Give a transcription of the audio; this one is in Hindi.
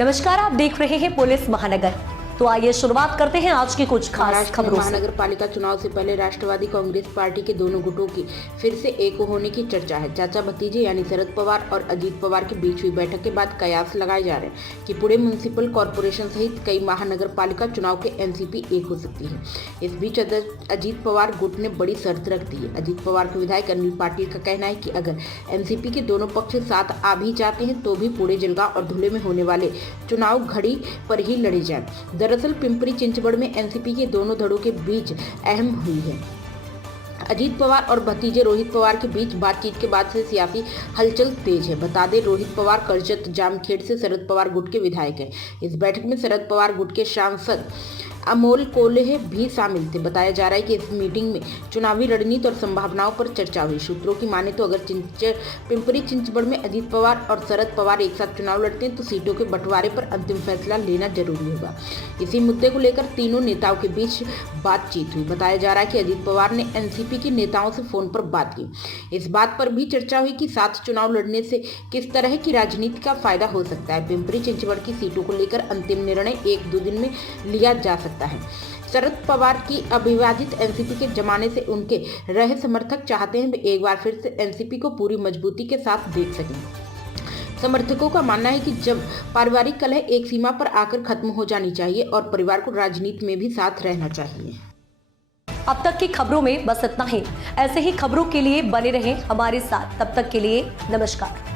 नमस्कार, आप देख रहे हैं पुलिस महानगर। तो आइए शुरुआत करते हैं आज की कुछ खास खबरों से। महानगर पालिका चुनाव से पहले राष्ट्रवादी कांग्रेस पार्टी के दोनों गुटों की फिर से एक होने की चर्चा है। चाचा भतीजे यानी शरद पवार और अजीत पवार के बीच हुई बैठक के बाद कयास लगाए जा रहे हैं कि पुणे म्युनिसिपल कॉर्पोरेशन सहित कई महानगर पालिका चुनाव के एनसीपी एक हो सकती है। इस बीच अजीत पवार गुट ने बड़ी शर्त रख दी है। अजीत पवार के विधायक अनिल पाटिल का कहना है कि अगर एनसीपी के दोनों पक्ष साथ आ भी जाते हैं तो भी पुणे, जलगांव और धुले में होने वाले चुनाव घड़ी पर ही लड़े जाएं। दरअसल पिंपरी चिंचवड़ में एनसीपी के दोनों धड़ों के बीच अहम हुई है। अजीत पवार और भतीजे रोहित पवार के बीच बातचीत के बाद से सियासी हलचल तेज है। बता दें, रोहित पवार कर्जत जामखेड़ से शरद पवार गुट के विधायक हैं। इस बैठक में शरद पवार गुट के सांसद अमोल कोल्हे भी शामिल थे। बताया जा रहा है कि इस मीटिंग में चुनावी रणनीति और संभावनाओं पर चर्चा हुई। सूत्रों की माने तो अगर पिंपरी चिंचवड़ में अजीत पवार और शरद पवार एक साथ चुनाव लड़ते हैं तो सीटों के बंटवारे पर अंतिम फैसला लेना जरूरी होगा। इसी मुद्दे को लेकर तीनों नेताओं के बीच बातचीत हुई। बताया जा रहा है कि अजीत पवार ने एनसीपी के नेताओं से फोन पर बात की। इस बात पर भी चर्चा हुई कि साथ चुनाव लड़ने से किस तरह की राजनीति का फायदा हो सकता है। पिंपरी चिंचवड़ की सीटों को लेकर अंतिम निर्णय 1-2 दिन में लिया जा सकता है। शरद पवार की अविवादित एनसीपी के जमाने से उनके रहे समर्थक चाहते हैं वे एक बार फिर से एनसीपी को पूरी मजबूती के साथ देख सकें। समर्थकों का मानना है कि जब पारिवारिक कलह एक सीमा पर आकर खत्म हो जानी चाहिए और परिवार को राजनीति में भी साथ रहना चाहिए। अब तक की खबरों में बस इतना ही। ऐसे ही खबरों के लिए बने रहें हमारे साथ। तब तक के लिए नमस्कार।